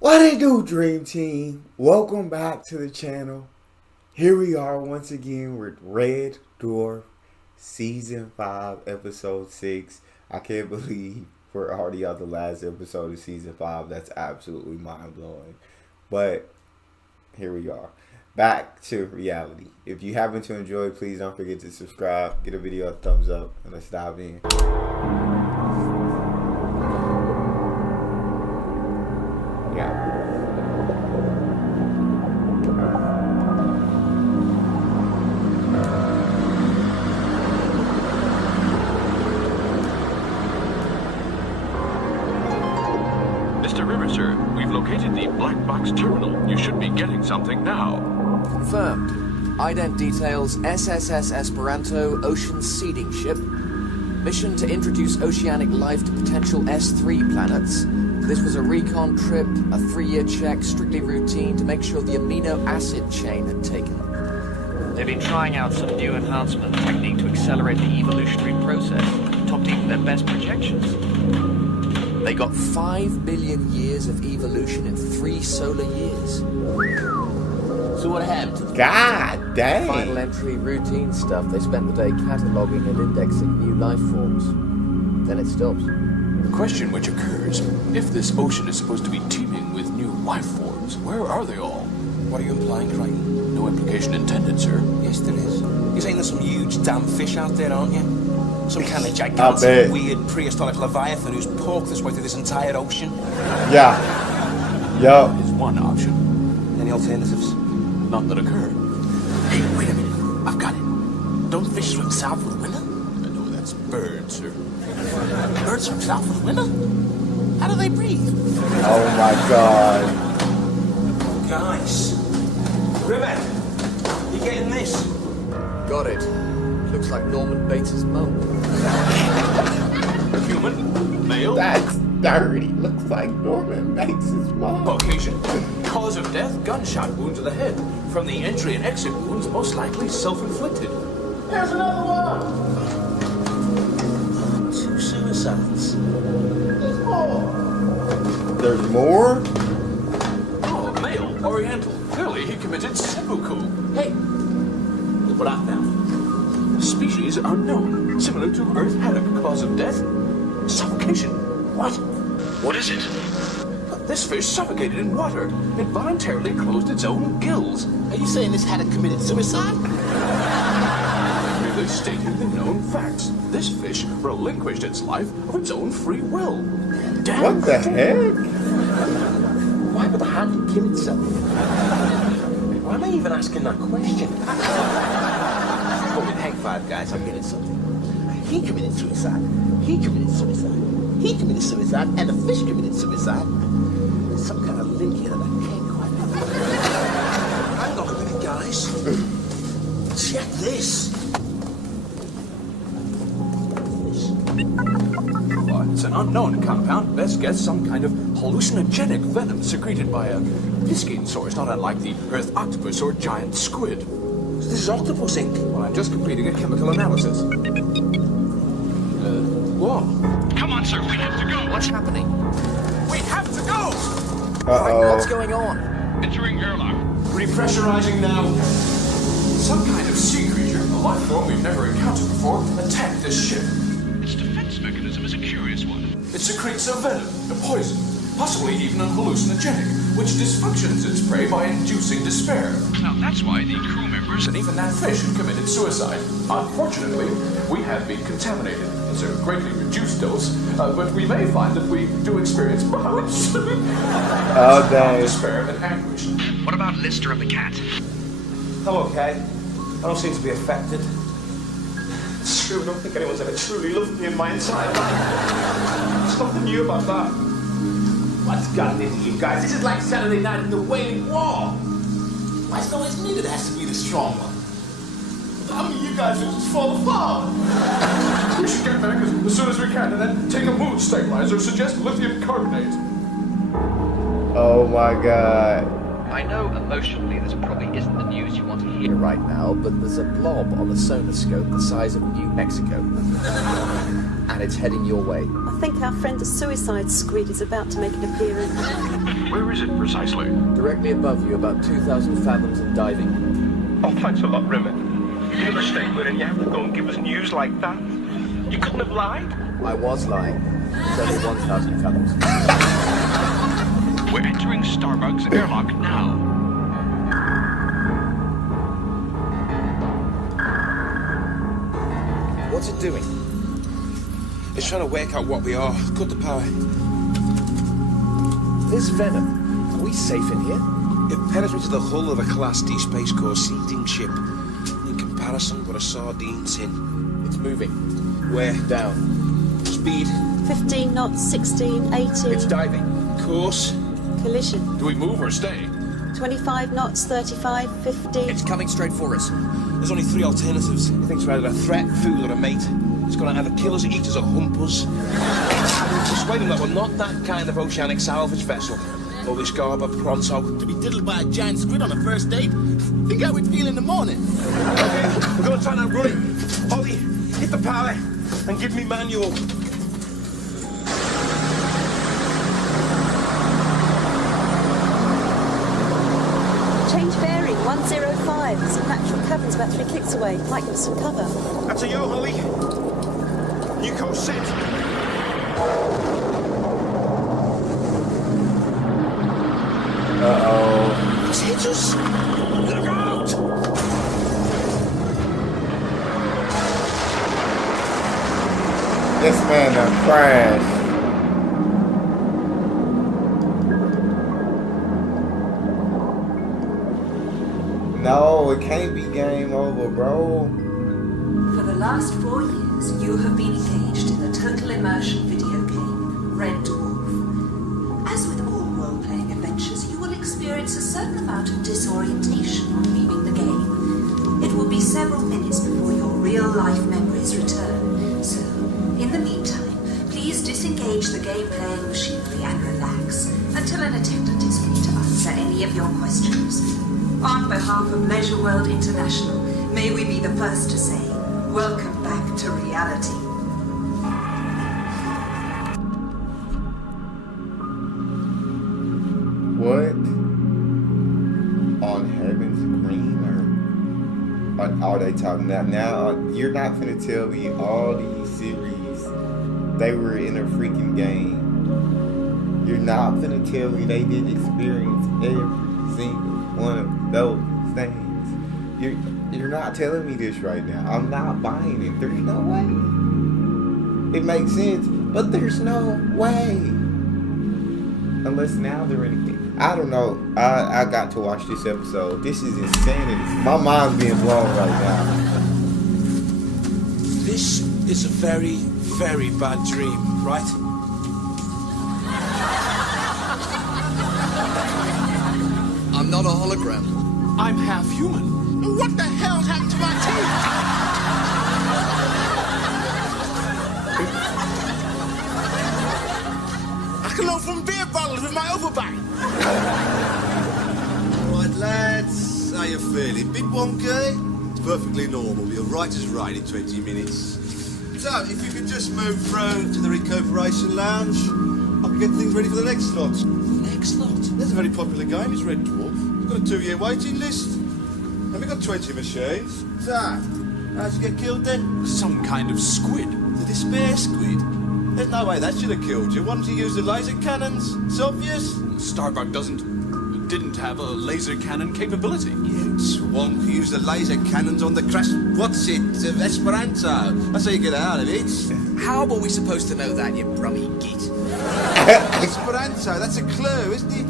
What it do, Dream Team? Welcome back to the channel. Here we are once again with Red Dwarf, Season 5, Episode 6. I can't believe we're already on the last episode of Season 5. That's absolutely mind-blowing. But here we are. Back to reality. If you happen to enjoy, please don't forget to subscribe, get a video a thumbs up, and let's dive in. Mr. River, sir, we've located the black box terminal. You should be getting something now. Confirmed. Ident details SSS Esperanto ocean seeding ship. Mission to introduce oceanic life to potential S3 planets. This was a recon trip, a 3-year check, strictly routine to make sure the amino acid chain had taken. They've been trying out some new enhancement technique to accelerate the evolutionary process, topped even their best projections. They got 5 billion years of evolution in 3 solar years. So what happened to them? God dang. Final entry, routine stuff. They spent the day cataloging and indexing new life forms. Then it stops. The question which occurs, if this ocean is supposed to be teeming with new life forms, where are they all? What are you implying, Crichton? No implication intended, sir. Yes, there is. You're saying there's some huge damn fish out there, aren't you? Some kind of gigantic, weird, prehistoric leviathan who's porked his way through this entire ocean? Yeah. Yo. Is one option. Any alternatives? None that occur. Hey, wait a minute. I've got it. Don't fish swim south for the winter? No, that's birds, sir. Birds swim south for the winter? How do they breathe? Oh my god. Guys. River, you getting this? Got it. Looks like Norman Bates' mum. Human, male, That's dirty. Looks like Norman Bates' mom. Caucasian. Cause of death, gunshot wound to the head. From the entry and exit wounds, most likely self-inflicted. There's another one! 2 suicides. There's more! There's more? Oh, male, oriental. Clearly he committed seppuku. Hey, look what I found. Species unknown, similar to Earth haddock. Cause of death, suffocation. What? What is it? This fish suffocated in water. It voluntarily closed its own gills. Are you saying this haddock committed suicide? Merely stating the known facts. This fish relinquished its life of its own free will. Damn. What the heck? Why would the haddock kill itself? Why am I even asking that question? But with Hank Five guys, I'm getting something. He committed suicide. He committed suicide. He committed suicide, and the fish committed suicide. There's some kind of link here that I can't quite. Hang on a minute, guys. Check this. Well, it's an unknown compound. Best guess some kind of hallucinogenic venom secreted by a piscine source, not unlike the Earth octopus or giant squid. This is octopus ink. Well, I'm just completing a chemical analysis. Whoa. Come on, sir, we have to go. What's happening? We have to go! What's Uh-oh. going on? Entering airlock. Repressurizing now. Some kind of sea creature, a life form we've never encountered before, attacked this ship. Its defense mechanism is a curious one. It secretes a venom, a poison, possibly even a hallucinogenic, which dysfunctions its prey by inducing despair. Now that's why the crew members And even that fish had committed suicide. Unfortunately, we have been contaminated. It's a greatly reduced dose, but we may find that we do experience bouts of Oh, dang. despair and anguish. What about Lister and the cat? I'm okay. I don't seem to be affected. It's true, I don't think anyone's ever truly loved me in my entire life. There's nothing new about that. What's gotten into you guys? This is like Saturday night in the Wailing Wall. Why is it always me that has to be the strong one? I mean, you guys will just fall apart. We should get back as soon as we can and then take a mood stabilizer, suggest lithium carbonate. Oh my god. I know emotionally this probably isn't the news you want to hear. Right now, but there's a blob on the sonoscope the size of New Mexico. And it's heading your way. I think our friend the suicide squid is about to make an appearance. Where is it precisely? Directly above you, about 2,000 fathoms and diving. Oh, thanks a lot, Rimmer. You never stay with and you have to go and give us news like that. You couldn't have lied. I was lying. It's only 1,000 fathoms. We're entering Starbuck's airlock now. What's it doing? It's trying to work out what we are. Cut the power. This venom. Are we safe in here? It penetrated the hull of a Class D Space Corps seeding ship. In comparison, what a sardine tin. It's moving. Where? Down. Speed. 15 knots, 16, 18. It's diving. Course. Collision. Do we move or stay? 25 knots, 35, 15. It's coming straight for us. There's only 3 alternatives. It thinks we're either a threat, fool, or a mate. It's gonna either kill us, eat us, or hump us. Persuade him that we're not that kind of oceanic salvage vessel. All this garb of pronto. To be diddled by a giant squid on a first date? Think how we'd feel in the morning. Okay, we're gonna try and run it. Ollie, hit the power and give me manual. Change bearing, 105. Some natural caverns about 3 clicks away. Might give us some cover. That's a yo, Ollie. New course set. Uh-oh. It's hit us. Look out! This man done crashed. No, it can't be game over, bro. For the last 4 years, you have been engaged in the total immersion video game, Red Dwarf. As with all role-playing adventures, you will experience a certain amount of disorientation on leaving the game. It will be several minutes before your real-life memories return. So, in the meantime, please disengage the game-playing machinery and relax until an attendant is free to answer any of your questions. On behalf of Leisure World International, may we be the first to say, welcome back to reality. What? On heaven's green earth? Are they talking about now? You're not gonna tell me all these series they were in a freaking game. You're not gonna tell me they didn't experience every single one of those things. You're not telling me this right now. I'm not buying it. There's no way. It makes sense, but there's no way. Unless now they're in a game. I don't know. I got to watch this episode. This is insanity. My mind's being blown right now. This is a very, very bad dream, right? I'm not a hologram. I'm half human. What the hell's happened to my teeth? I can load from beer bottles with my overbite. Right, lads, how you feeling? Bit wonky? It's perfectly normal. We'll be right as rain in 20 minutes. So, if you could just move through to the recuperation lounge, I can get things ready for the next slot. Next lot. There's a very popular game, it's Red Dwarf. We've got a 2-year waiting list. And we've got 20 machines. So, how'd you get killed then? Some kind of squid. The despair squid? There's no way that should have killed you. Why didn't you use the laser cannons? It's obvious. Starbuck didn't have a laser cannon capability. You swamp, you use the laser cannons on the crash. What's it? Esperanto. That's how you get out of it. How were we supposed to know that, you brummy git? Esperanto, that's a clue, isn't it?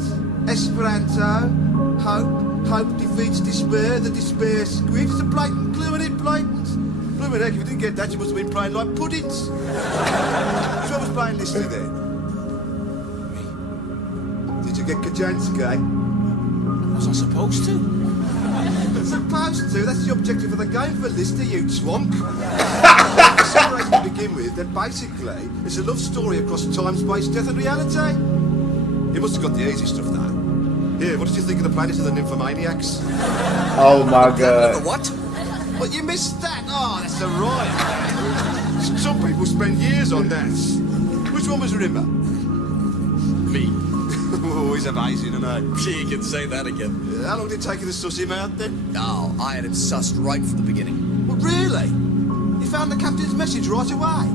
Esperanto, hope, hope defeats despair, the despair squid. It's a blatant clue, isn't it? Blatant. Blooming heck, if you didn't get that, you must have been playing like puddings. Who was playing this to then? Me. Did you get Kajansky? Was I supposed to? Supposed to? That's the objective of the game for Lister, you twonk. The separation to begin with, then basically, it's a love story across time, space, death and reality. You must have got the easy stuff, though. Here, what did you think of the planet of the nymphomaniacs? Oh my god. The what? What, you missed that? Oh, that's a riot. Some people spend years on that. Which one was Rimmer? Me. Oh, he's amazing, isn't he? You can say that again. How long did it take you to suss him out, then? Oh, I had him sussed right from the beginning. Well, really? You found the captain's message right away?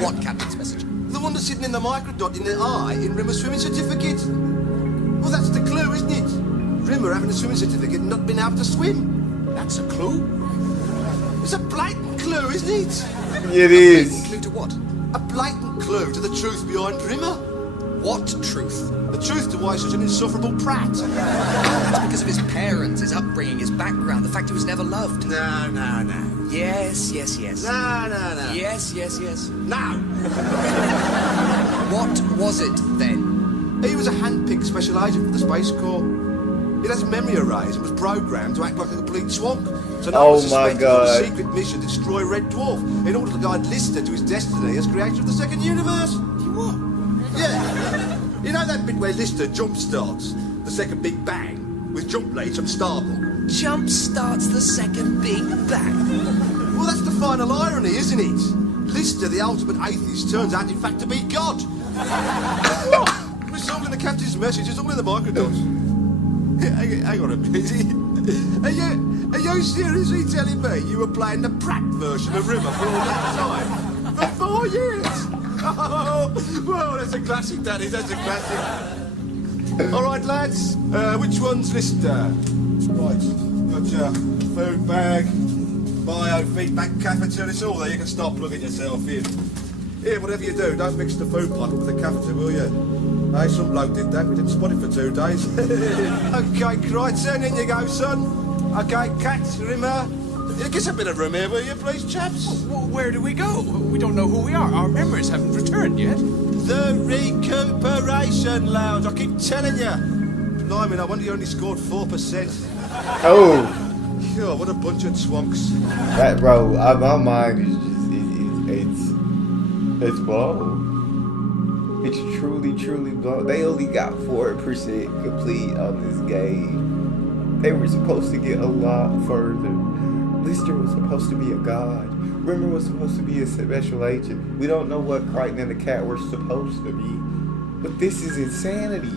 What captain's message? The one that's sitting in the microdot in the eye in Rimmer's swimming certificate. Well, that's the clue, isn't it? Rimmer having a swimming certificate and not being able to swim. That's a clue. It's a blatant clue, isn't it? It is. Clue to what? A blatant clue to the truth behind Rimmer. What truth? The truth to why he's such an insufferable prat. That's because of his parents, his upbringing, his background, the fact he was never loved. No. Yes. No. Yes. No. What was it then? He was a hand-picked special agent for the Space Corps. He had his memory erased and was programmed to act like a complete swamp. So now Oh was my suspected God. of a secret mission to destroy Red Dwarf in order to guide Lister to his destiny as creator of the second universe. What? Yeah. You know that bit where Lister jump starts the second Big Bang with jump leads from Starbuck? Jump starts the second Big Bang. Well, that's the final irony, isn't it? Lister, the ultimate atheist, turns out in fact to be God. What? It's all in the captain's message, it's all in the microdots. Hang on a minute. Are you seriously telling me you were playing the Pratt version of Rimmer for all that time? For 4 years? Oh, well, that's a classic, Daddy, that's a classic. All right, lads, which one's Lister? Right, got your food bag, biofeedback catheter, it's all there, you can start plugging yourself in. Here, whatever you do, don't mix the food pipe up with the catheter, will you? Hey, some bloke did that, we didn't spot it for 2 days. Okay, Crichton, in you go, son. Okay, Cat, Rimmer. Give us a bit of room here, will you, please, chaps? Where do we go? We don't know who we are. Our memories haven't returned yet. The Recuperation Lounge, I keep telling you. Blimey, I wonder you only scored 4%. Oh, God, what a bunch of swonks. that bro, my mind is just it's blown. It's truly blown. They only got 4% complete on this game. They were supposed to get a lot further. Lister was supposed to be a god. Rimmer was supposed to be a special agent. We don't know what Crichton and the cat were supposed to be. But this is insanity.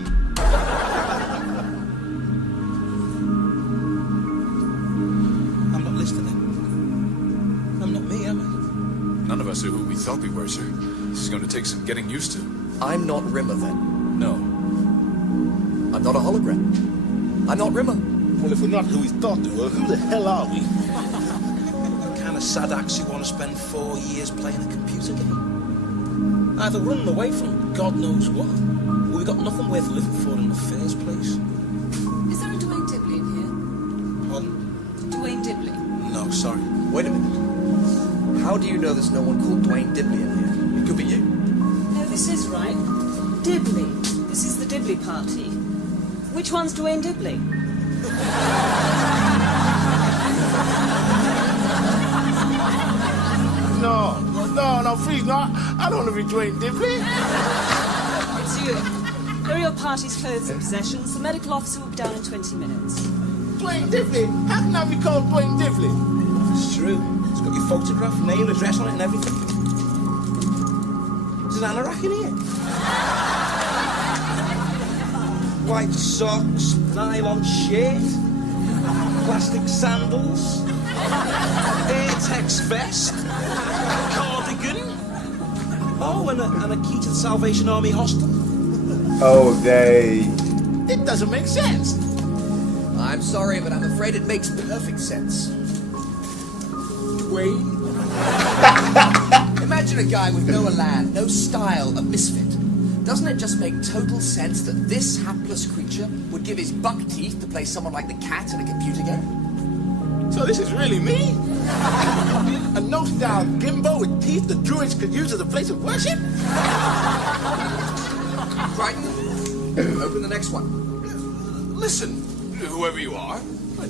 I'm not listening. I'm not me, am I? None of us are who we thought we were, sir. This is going to take some getting used to. I'm not Rimmer then. No. I'm not a hologram. I'm not Rimmer. Well, if we're not who we thought we were, who the hell are we? The kind of sadaks who want to spend 4 years playing a computer game. Either running away from God knows what, or we got nothing worth living for in the first place. Is there a Dwayne Dibley in here? Pardon? Dwayne Dibley? No, sorry. Wait a minute. How do you know there's no one called Dwayne Dibley in here? It could be you. No, this is right. Dibley. This is the Dibley party. Which one's Dwayne Dibley? No, please, no. I don't want to be Dwayne Dibley. It's you. Here are your party's clothes and possessions. The medical officer will be down in 20 minutes. Dwayne Dibley? How can I be called Dwayne Dibley? It's true. It's got your photograph, name, address on it and everything. There's an anorak in here. White socks, nylon shirt, plastic sandals, Airtex vest, cardigan. Oh, and a key to the Salvation Army hostel. Oh, they. It doesn't make sense. I'm sorry, but I'm afraid it makes perfect sense. Dwayne? Imagine a guy with no elan, no style, a misfit. Doesn't it just make total sense that this hapless creature would give his buck teeth to play someone like the cat in a computer game? So this is really me? A no-style gimbo with teeth the druids could use as a place of worship? Crichton, open the next one. Listen, whoever you are,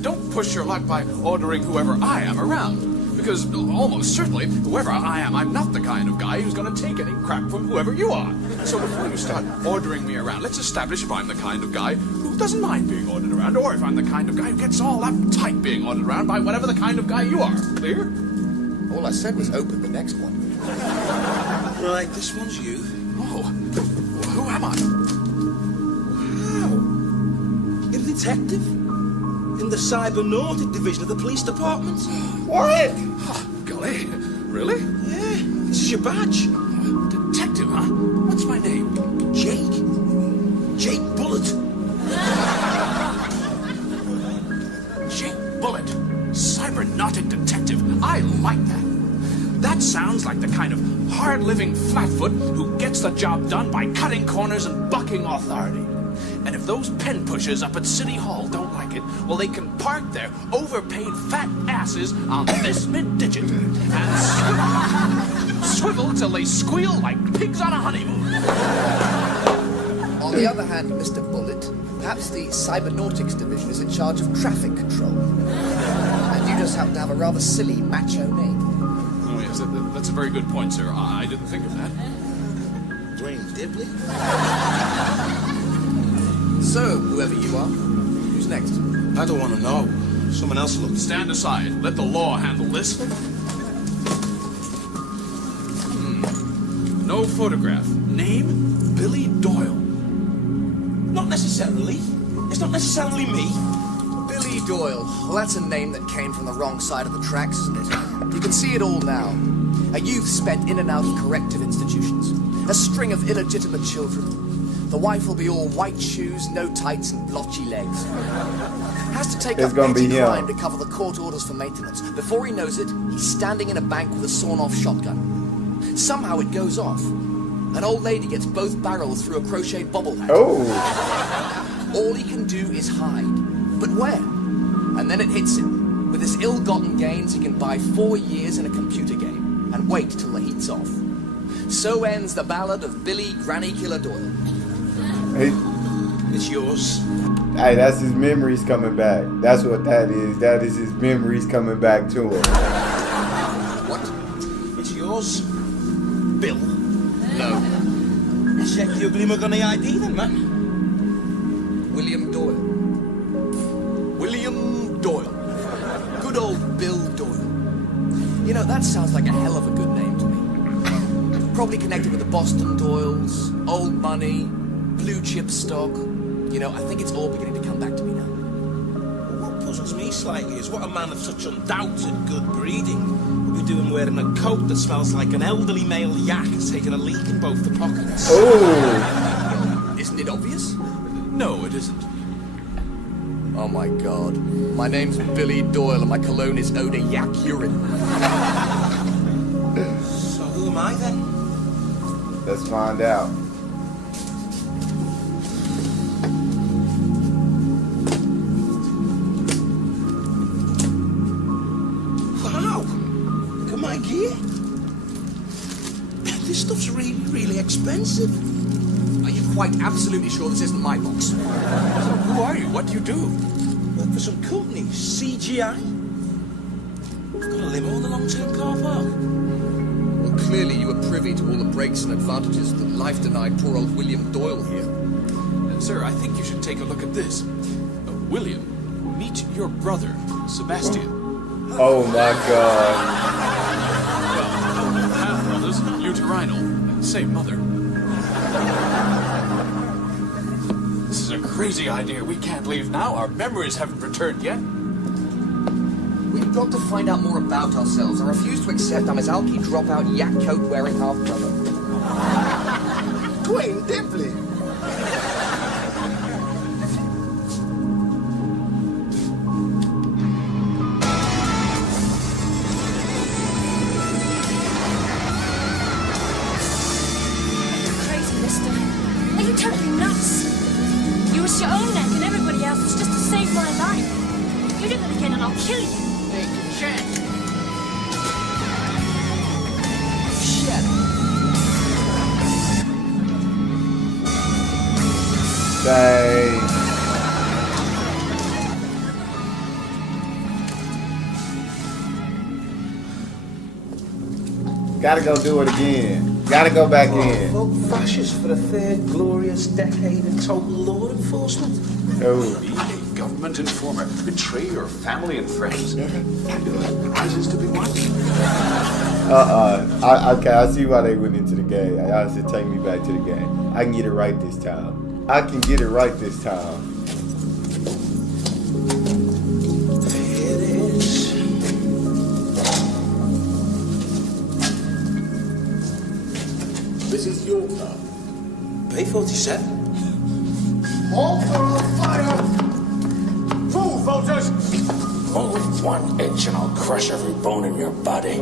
don't push your luck by ordering whoever I am around. Because almost certainly, whoever I am, I'm not the kind of guy who's going to take any crap from whoever you are. So before you start ordering me around, let's establish if I'm the kind of guy who doesn't mind being ordered around, or if I'm the kind of guy who gets all uptight being ordered around by whatever the kind of guy you are. Clear? All I said was open the next one. Right, this one's you. Oh, detective in the Cybernautic division of the police department. What? Oh, golly. Really? Yeah, this is your badge. Detective, huh? What's my name? Jake. Jake Bullet. Jake Bullet. Cybernautic detective. I like that. That sounds like the kind of hard-living flatfoot who gets the job done by cutting corners and bucking authority. And if those pen pushers up at City Hall don't like it, well, they can park their overpaid fat asses on this mid-digit and swivel till they squeal like pigs on a honeymoon. On the other hand, Mr. Bullet, perhaps the Cybernautics division is in charge of traffic control. And you just happen to have a rather silly macho name. Oh, yes, that's a very good point, sir. I didn't think of that. Dwayne Dibley? So, whoever you are, who's next? I don't want to know. Someone else look. Stand aside. Let the law handle this. No photograph. Name, Billy Doyle. Not necessarily. It's not necessarily me. Billy Doyle. Well, that's a name that came from the wrong side of the tracks, isn't it? You can see it all now. A youth spent in and out of corrective institutions. A string of illegitimate children. The wife will be all white shoes, no tights, and blotchy legs. Has to take up petty crime to cover the court orders for maintenance. Before he knows it, he's standing in a bank with a sawn-off shotgun. Somehow it goes off. An old lady gets both barrels through a crochet bobblehead. Oh. All he can do is hide. But where? And then it hits him. With his ill-gotten gains, he can buy 4 years in a computer game and wait till the heat's off. So ends the ballad of Billy Granny Killer Doyle. Hey. It's yours. Hey, that's his memories coming back. That's what that is. That is his memories coming back to him. What? It's yours. Bill. No. Check the ugly mug on the ID then, man. William Doyle. William Doyle. Good old Bill Doyle. You know, that sounds like a hell of a good name to me. Probably connected with the Boston Doyles, old money, blue chip stock. You know, I think it's all beginning to come back to me now. What puzzles me slightly is what a man of such undoubted good breeding would be doing wearing a coat that smells like an elderly male yak has taken a leak in both the pockets. Oh! Isn't it obvious? No, it isn't. Oh my god. My name's Billy Doyle and my cologne is Oda Yak Urine. So who am I then? Let's find out. Wow! Look at my gear. This stuff's really, really expensive. Are you quite absolutely sure this isn't my box? So who are you? What do you do? Work for some company, CGI. I've got a limo in the long-term car park. Well, clearly you were privy to all the breaks and advantages that life denied poor old William Doyle here. Sir, I think you should take a look at this. William, meet your brother, Sebastian. Oh my god. Half-brothers, uterinal, same mother. This is a crazy idea. We can't leave now. Our memories haven't returned yet. We've got to find out more about ourselves. I refuse to accept I'm his alky dropout, yak coat wearing half-brother. Dwayne Dibley. Crazy, mister. Are you totally nuts? You risked your own neck and everybody else's just to save my life. You do that again and I'll kill you. Take a chance. Shit. Dang. Gotta go do it again. Gotta go back in. Folk fascists for the third glorious decade in total law enforcement. Oh. Be a government informer. Betray your family and friends. Prizes to be won. Okay, I see why they went into the game. I said, take me back to the game. I can get it right this time. I can get it right this time. This is your car. B-47? Open fire! Move, voters! Move 1 inch and I'll crush every bone in your body.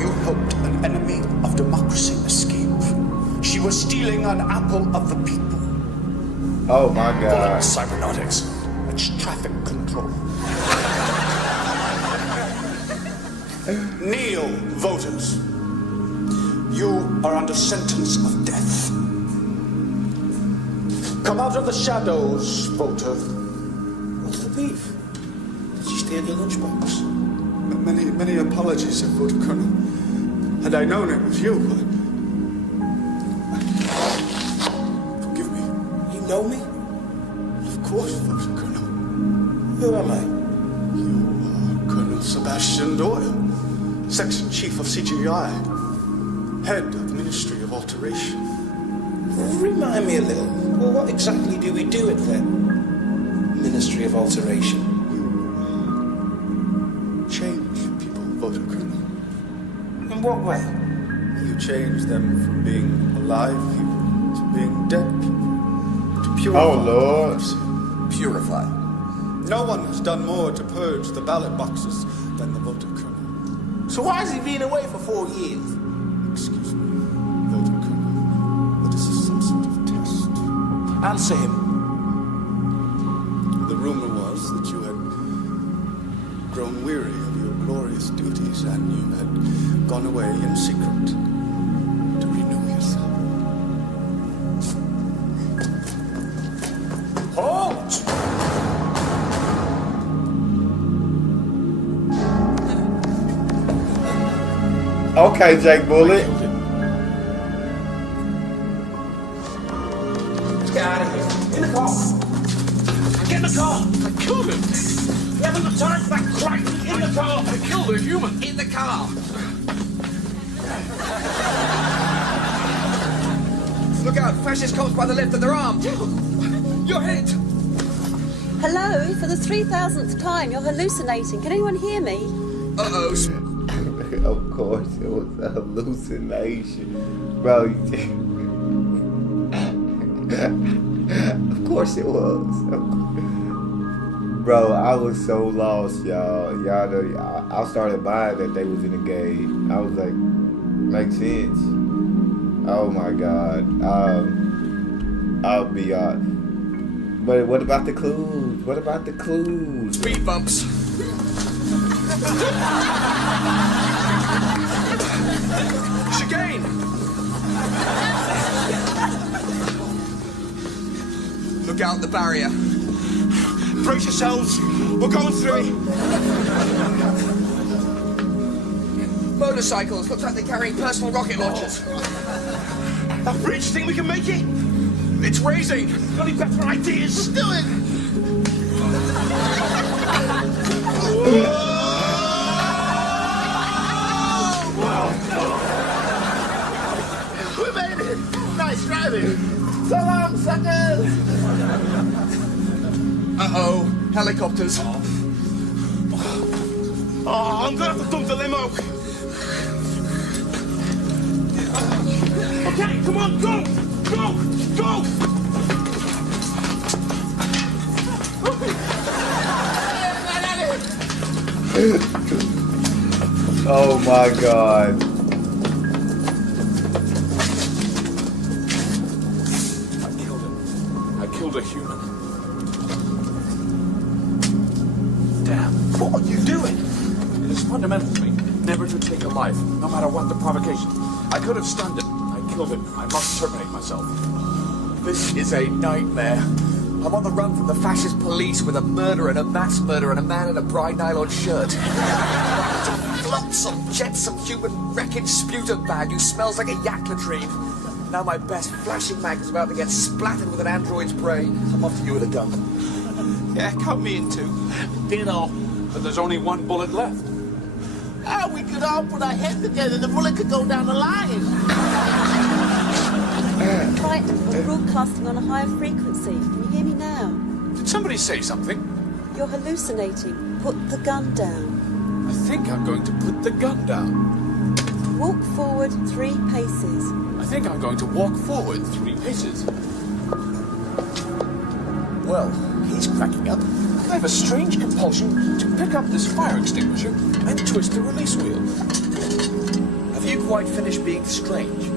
You helped an enemy of democracy escape. She was stealing an apple of the people. Oh my God. Cybernautics. It's traffic control. Kneel, voters. You are under sentence of death. Come out of the shadows, voter. What's the beef? Did she steal your lunchbox? Many apologies, Voter Colonel. Had I known it was you, forgive me. You know me? Of course, Voter Colonel. Who am I? You are Colonel Sebastian Doyle, Section Chief of CGI, Head of Ministry of Alteration. Remind me a little. Well, what exactly do we do at the Ministry of Alteration? Change people, Voter Colonel. In what way? You change them from being alive people to being dead people. To purify. Oh Lord. Purify. No one has done more to purge the ballot boxes than the Voter Colonel. So why has he been away for 4 years? Excuse me, Voter Colonel. But this is some sort of test. Answer him. The rumor was that you had grown weary of your glorious duties and you had gone away in secret to renew yourself. Halt! Okay, Jake Bullet. Let's get out of here. In the car. Get in the car. I killed him. We haven't got time for that crap. In the car. I killed a human. In the car! Look out, fascist cops by the left and they're armed. You're hit! Hello, for the 3,000th time, you're hallucinating. Can anyone hear me? Uh-oh. Of course, it was a hallucination, bro. Of course it was. Bro, I was so lost, y'all. Y'all know, I started buying that they was in the game. I was like, makes sense. Oh my God. I'll be But what about the clues? What about the clues? Speed bumps. Chicane. Look out the barrier. Brace yourselves. We're going through it. Motorcycles. Looks like they're carrying personal rocket launchers. That bridge, think we can make it? It's raising. Got any better ideas? Do it! We made it! Nice driving! So long, suckers! Uh-oh. Helicopters. Oh, I'm gonna have to dump the limo. Okay, come on, go! Go! Go! Oh my God. I killed him. I killed a human. Damn. What are you doing? It is fundamental to me never to take a life, no matter what the provocation. I could have stunned it. I killed it. I must terminate myself. This is a nightmare. I'm on the run from the fascist police with a murderer and a mass murderer and a man in a bright nylon shirt. Some jetsam human wreckage sputum bag who smells like a yak latrine. Now my best flashing mag is about to get splattered with an android's brain. I'm off to you with a gun. Yeah, cut me in two. Ditto. But there's only one bullet left. Ah, we could all put our heads together. The bullet could go down the line. Right, we're broadcasting on a higher frequency. Can you hear me now? Did somebody say something? You're hallucinating. Put the gun down. I think I'm going to put the gun down. Walk forward 3 paces. I think I'm going to walk forward 3 paces. Well, he's cracking up. I have a strange compulsion to pick up this fire extinguisher and twist the release wheel. Have you quite finished being strange?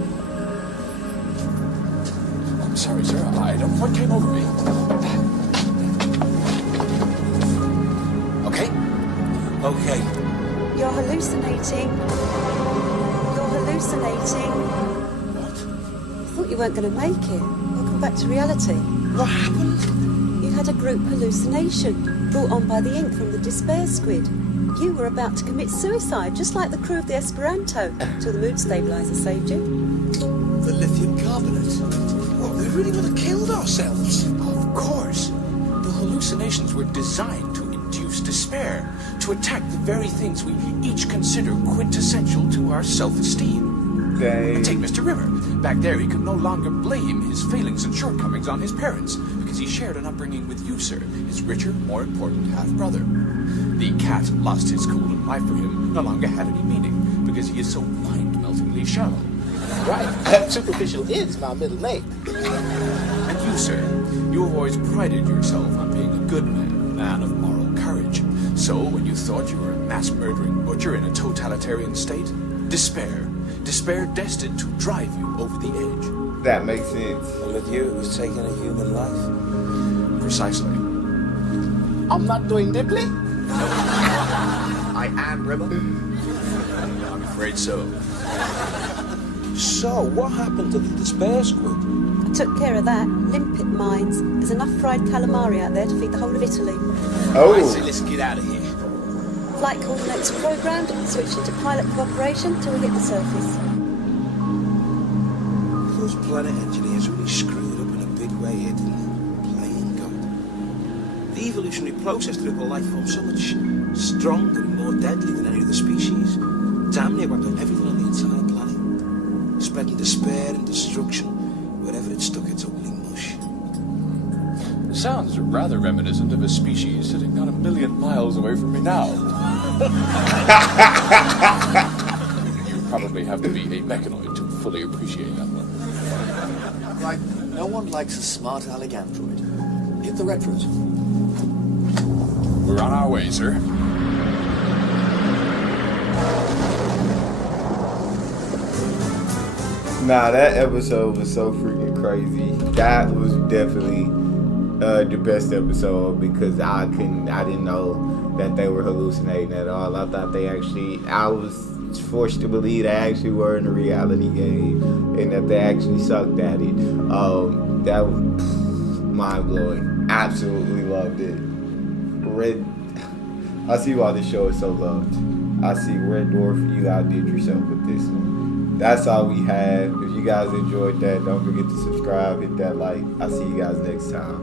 I'm sorry, sir. I don't know what came over me. Okay? Okay. You're hallucinating. You're hallucinating. What? I thought you weren't going to make it. Welcome back to reality. What happened? You had a group hallucination brought on by the ink from the despair squid. You were about to commit suicide, just like the crew of the Esperanto, till the mood stabilizer saved you. The lithium carbonate. What, we really would have killed ourselves? Of course. The hallucinations were designed to induce despair, to attack the very things we each consider quintessential to our self-esteem. Dang. Take Mr. Rimmer. Back there, he could no longer blame his failings and shortcomings on his parents, because he shared an upbringing with you, sir, his richer, more important half-brother. The cat lost his cool, and life for him no longer had any meaning, because he is so mind-meltingly shallow. Right. Superficial is my middle name. And you, sir, you have always prided yourself on being a good man, a man of moral courage. So, when you thought you were a mass-murdering butcher in a totalitarian state, despair destined to drive you over the edge. That makes sense. And with you, it was taking a human life. Precisely. I'm not doing Dibley. I am Rimmer. I'm afraid so. So, what happened to the despair squid? I took care of that. Limpet mines. There's enough fried calamari out there to feed the whole of Italy. Oh. I say let's get out of here. Flight coordinates programmed, switched into pilot cooperation till we hit the surface. Those planet engineers really screwed up in a big way here, didn't they? Playing God. The evolutionary process to make a life form so much stronger and more deadly than any other species. Damn near wiped out everything on the entire planet. Spreading despair and destruction wherever it stuck its ugly mush. Sounds rather reminiscent of a species sitting not 1,000,000 miles away from me now. You probably have to be a mechanoid to fully appreciate that one. Right, no one likes a smart aleck android. Hit the retros. We're on our way, sir. Nah, that episode was so freaking crazy. That was definitely the best episode because I didn't know that they were hallucinating at all. I thought I was forced to believe they actually were in a reality game and that they actually sucked at it. That was mind blowing. Absolutely loved it. I see why this show is so loved. I see Red Dwarf, you outdid yourself with this one. That's all we have. If you guys enjoyed that, don't forget to subscribe, hit that like. I'll see you guys next time.